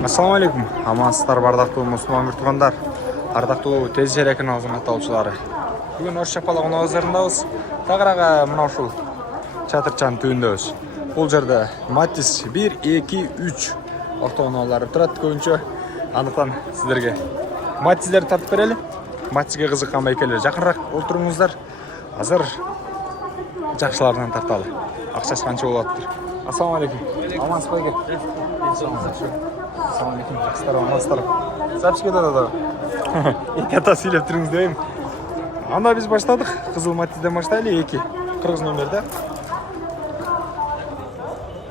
Ассаламу алейкум. Амансыздар бардақтуу мұсылман тұрғандар. Ардақтуу тез жер каналының атаушылары. Бүгін Ош Шапалақ ауыздарындабыз. Тағыраға мынау ушул чатырчан түйіндебіз. Бұл жерде Матис 1, 2, 3 ортоғынаулары тұрады көбінше. Анықтан сіздерге Матистерді тартып берелі. Матиске қызыққан байкелер жақынырақ отырыңыздар. Азыр жақшыларынан тарталы. Ақшасы қанша болаттыр. Ассаламу алейкум. Амансыз байке. Ассаламу алейкум. Жақсылар, амансыздар. Записке да. Екі ата сөйлеп тұрыңыз деймін. Анда біз баштадық. Қызыл Матисден баштайлы 2. Қырғыз номерді.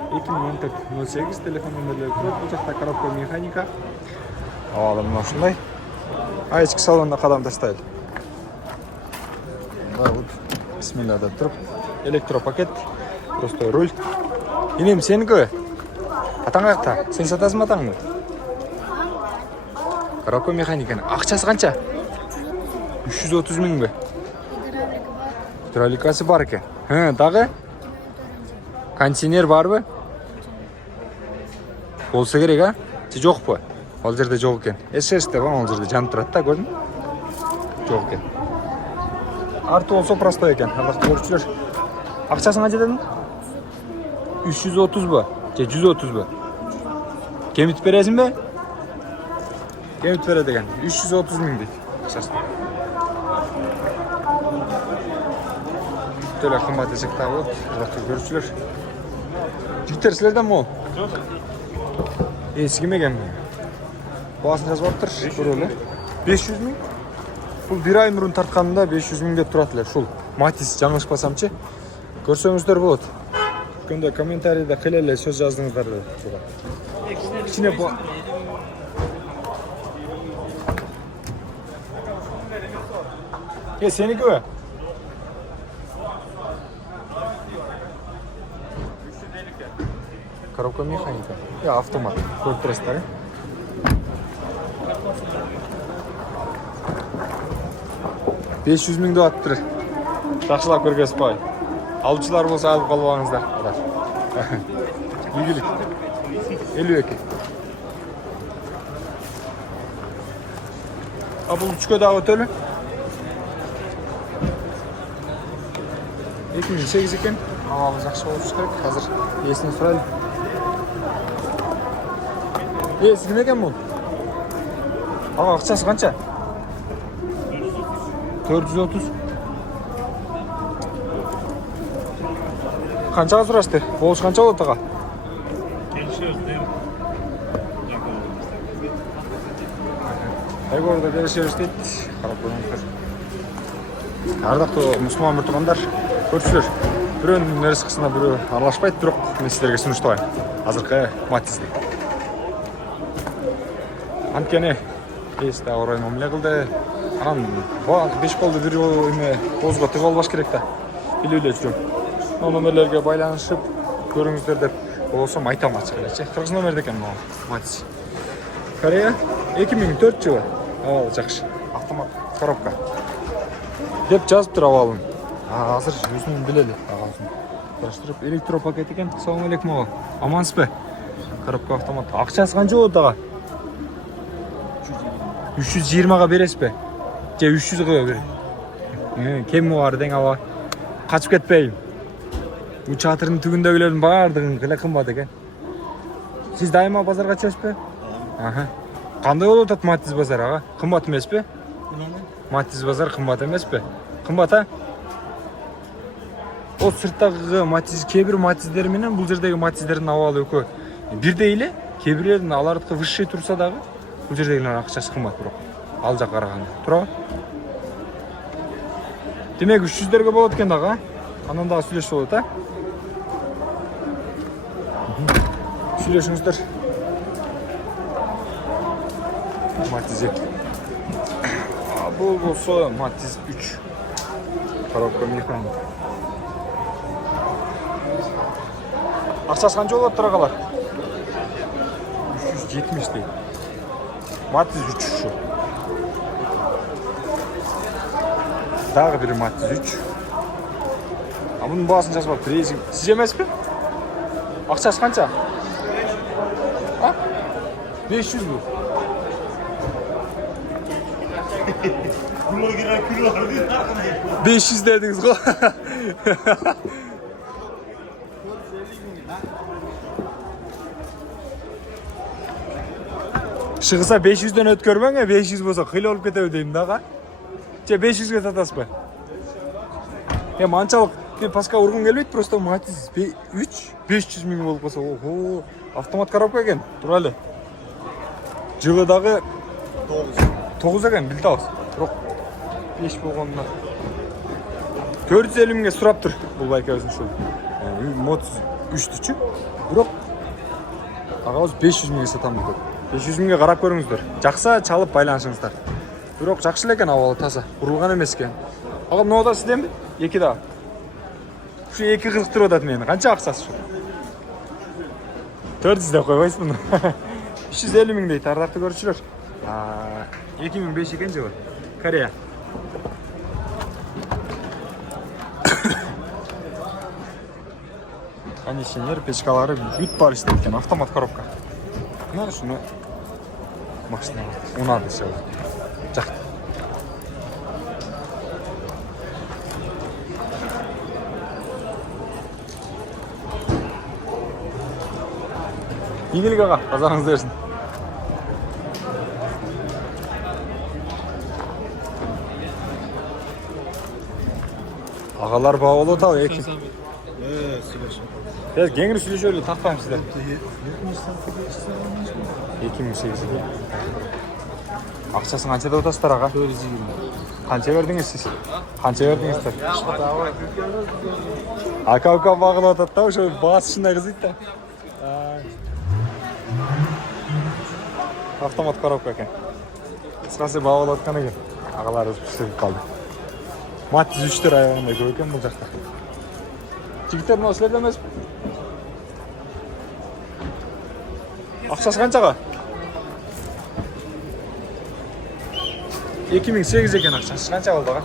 2014-08 телефон номерлері тұрады. Бұл жақта коробка механика. Ауалы мұна ұшындай. Айчкі салонына қадам таштайлы. Бисмиллада тұрып. Электропакет. Просто руль. Инем сенікі. Атаң аяқта. Сен сатасың атаңды? Коробка механиканы. Ақшасы қанша? 330 мың бе? Гидравликасы бар екен. Дағы? Кондиционер бар бе? Болса керек, а? Же жоқ па? Ол жерде жоқ екен. Эшерсте ба, ол жерде жанып тұрады да, көрдің? Жоқ екен. Арты болса простой екен. Ардақты көрушілер. Ақшасын қанша дедің? 330 ба? Же 130 ба? Кемітіп бересің бе? Кемітіп береді екен. 330 мың дейді. Ақшасын. Төлі қымбат есек тағы болды. Ардақты көрушілер. Жігіттер сілерден мол? Жоқ. Ескімеген бе? Басын жазып аптыр, көрелі. 500 мың? Бұл бір ай мұрын тартқанында 500 мың деп тұратылы. Шул Матис жаңылышпасамчы. Көрсеңіздер болады. Күнде комментарийде қилелі сөз жаздыңыздар. Кішіне бұл. Сенікі бе? Коробка механика. Автомат. Көріп тұрасыздар. 500 мың да аттыр. Жақшылап көргесіп бай. Алушылар болса алып қалбаңыздар. Игілік. 52. Бұл үшке дағы төлі? 2008 екен. Ауалы жақшы болып шықырық. Қазір есіне сұрайлы. Сізгі екен бұл? Аға ақшасы қанша? 430. Қаншаға сұрасты? Болыш қанша болады аға? Айгорда келешеріс дейді. Қарап көріңіздер. Ардақты мұсылман тұрғандар, көршілер. Біреуінің нәріс қысына біреу аралашпайды, бірақ мен сіздерге сұныштығайын. Азырқы Матисді. Анткені есті орайын омле қылды. Ан 5 қолды бір ойме қозға тығал баш керек та. Білеуле жүрім. Номерлерге байланышып көріңіздер деп болсам айтам açık келече. Қырғыз номерді екен Матис. Корея 2004 жылы. Авалы жақшы. Автомат коробка. Деп жазып тұр авалын. Азыр өзінің білелі. Қараштырып электропакет екен. Ассаламу алейкум аға. Амансыз бе? Коробка автомат. Ақшасы қанша болады аға? 320-ға бересіз бе? Же 300-ға береді. Кем бар дең аға. Қачып кетпейім. Бұл чатырдың түгіндегілердің бардығын қылы қымбат екен. Сіз дайыма базарға чөз бе? Қандай болып өтеді Матис базар аға? Қымбат емес бе? Матис базар қымбат емес бе? Қымбат, а? Ол сырттағы Матис, кейбір Матисдер менен бұл жердегі Матисдердің авалы өкі. Бірдейлі, кейбірлердің алардықы высший тұрса дағы, бұл жердегілер ақшасы қымбат бұрық. Ал жақ қарағанда. Тұра? Демек 300-дерге болады екен дағы, анандағы сүйлеш болады, а? Сүйлешіңіздер. Матис 2. Бұл болса Матис 3. Коробка механика. Ақшасы қанша болады тұра қалар? 370 дейді. Матис 3 şu. Дағы бір Матис 3. Бұның бағасын жазып алып трейзинг. Сіз емес пе? Ақшасы қанша? 500 bu. Kilo girer kilo var değil mi? 500 dediniz go. Шығыса 500'den ötkörben ya 500 bolsa kıyla olup ketebe deyim daga. 500'ge satasız be. Hem ançalık paska urgun gelbeydi просто Matiz 500 ming bolup kalsa oho автомат коробка экен. Тура эле. Жылы дагы 9 экен билтабыз. Бирок 5 болгонуна 450 миңге сурап тур бул байкабыздын ушул. Мотоз 3-түчү. Бирок агабыз 500 миңге сатам деп. 500 миңге карап көрүңүздөр. Жакса чалып байланышыңыздар. Бирок жакшы эле экен абалы таза. Урулган эмес экен. Ага мына да сизденби? 2 да. Ушу 2.40 туруп атат мени. Канча акчасы ушу? 400 деп койбойсузбу? 350 миң дейт. Ардактуу көрүүчүлөр. 2005 экен жылы. Корея. Кондиционер, печкалары бүт бар иштейт экен. Автомат коробка. Мына ушуну машина унады все. Жакты. Игілік аға, қазағыңызды берсін. Ағалар баға болу тау, екен. Biraz gengir sürüşörlü taqtayım sizler. 2008 de. Ақшасын қаншада отасыздар аға? 420. Қанша бердіңіз сіз? Қанша бердіңіздер? Ака-ука бағылып атады да, ошо бағасы шындай қызыйды да. Автомат коробка екен. Қысқасы бағылып атқан екен. Ағаларымыз пісіріп қалды. Matiz 3-тер аяғында көп екен бұл жақта. Жігіттер мынау сілерді емес пе? Ақшасы қаншаға? 2008 екен ақшасы. Қанша болды аға?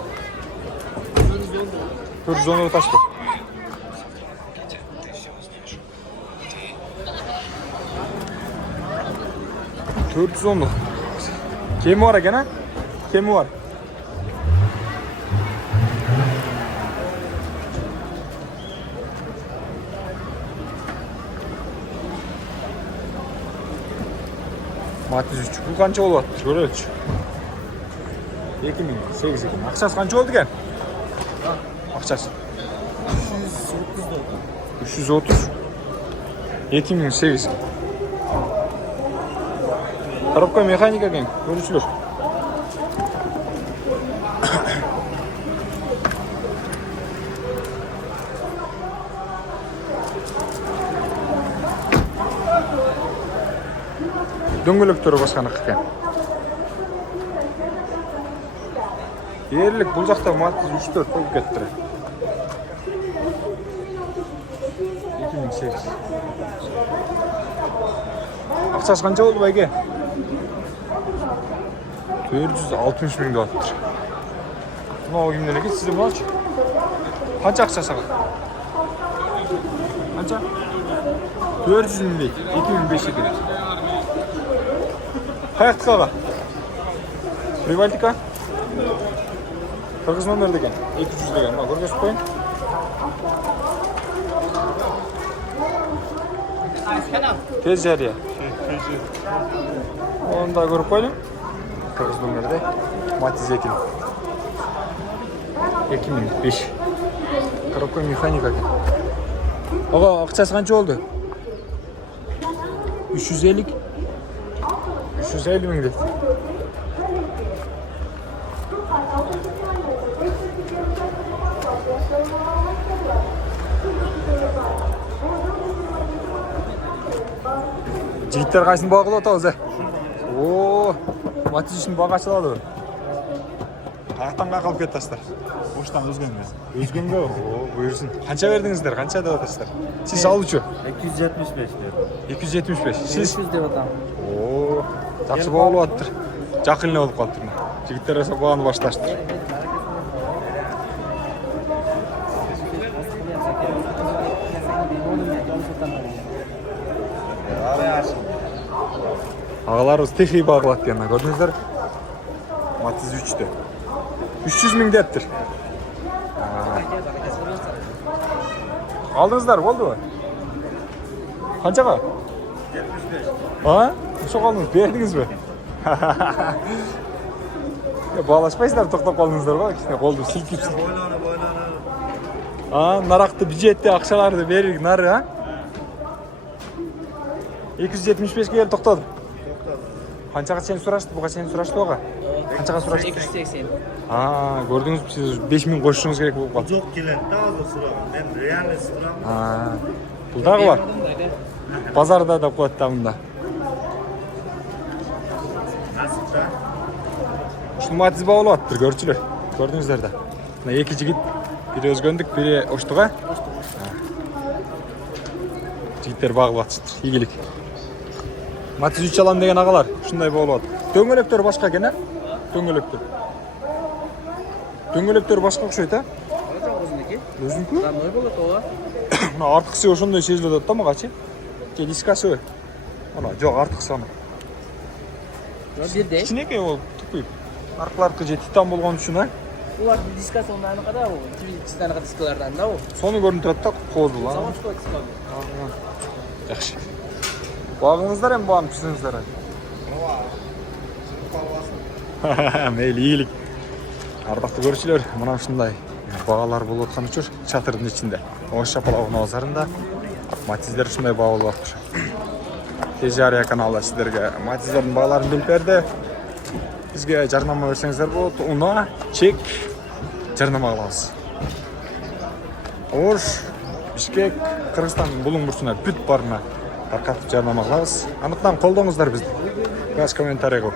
410 отас бұл. $410. Kemi var екен, а? Kemi var. Matiz 3. Bu qancha bo'lyapti? Ko'raylik. 2008 ekan. Ақшасы qancha bo'ldi ekan? Ақшасы 330. 2008. Коробка механика ekan. Ko'ruvchilar. Дөңгөлөктөрү басканыкы экен. Ерлик бул жакта Matiz 3-4 болуп кетти. 2008. Акчасы канча болду байке? 460 миң деп атыптыр. Мына кимден экен? Сизде мыначы? Канча акчасы ага? Канча? 400 миң дейт. 2005 экен. Қаяқтық аға? Привальтика? Қырғыз номер деген. 200 деген. Көргесіп қойын. Тез жария. Оны да көріп қойын. Қырғыз номерде. Matiz 2005. Коробка механика. Аға, ақшасы қанша болды? 350. 350 миң дейт. Жігіттер қайсын баға қылып атабыз, О, Matiz үшін баға ашылады. Қаяқтан қай қалып кеттіңіздер? Оштан өзгенбіз. Өзгенбе? О, бұйырсын. Қанша бердіңіздер? Қанша деп атасыздар? Сіз алушы? 275 деді. 275. Сіз? 500 деп атам. О, жақсы баға болып аттыр. Жақылыне болып қалыптыр. Жігіттер аса бағаны башташтыр. Ағаларыбыз техи бағылады екен, көрдіңіздер? Matiz 3'tü. 300 min deptir. Aldınızlar, oldu mu? Qanchaga? 75. Ha? Çok aldınız, berdiniz mi? Ya bağlaşmaysınlar, to'xtab qoldingizlar bak, işte qo'lni silkib. Boylanı. Ha, naraqni budjetni, aqshalarni berdik, nari ha? 275 ga kelib to'xtadi. Qanchaga sen so'rashdi, buga sen so'rashdi oga? Qanchaga so'rashdi? 280. Ha, ko'rdingizmi, siz 5000 qo'shishingiz kerak bo'lib qoldi. Çok gelen daha da sıram. Ben realni sıram. Ha. Pulдағы бар. Bazarda da qo'yadi bunda. Nasıl da? Şu Matiz bağlıvatdır, görçüler. Gördünüzler de. Mına iki jigit, biri özgöndük, biri oştuğa. Jigitler bağlıvatıştır, iyilik. Matiz 3 alan degen ağalar, şunday bağlıvat. Döngölöktөр başka gene? Döngölöktör. Döngölöktör başka okşayt ha? Olacak o'ziniki. Özünkü? Ramnoy bo'ladi to'g'ri. Mına artıqsı oşunday seziladi da mı kaçı? Gel diskası öyle. Ona, yok artıqsı onu. Birde. Kichine o tupuyup. Arqalarqı je titan bolğon üçün ha? Ular diskasi ondan qada u. 200 dana diskalardan da u. Sonu görünüp turadi da qo'zul ha. Zavodskoy diska. Yaxshi. Bağыңızlar hem bağım pişirinizler hadi. Meyli iyilik. Ardaқты көршілер, мына ушундай бағалар болуп аткан үчүн чатырдын ичинде. Ош шапалагынын базарында Матиздер ушундай баа болуп атышы. Тежария каналы сиздерге Матиздердин бааларын билип берди. Бизге жарнама берсеңиздер болот. Уна чек жарнама кылабыз. Ош, Бишкек, Кыргызстандын булуң бурчуна бүт барына таркатып жарнама кылабыз. Анықтан колдоңуздар бизди. Газ комментарий коюп.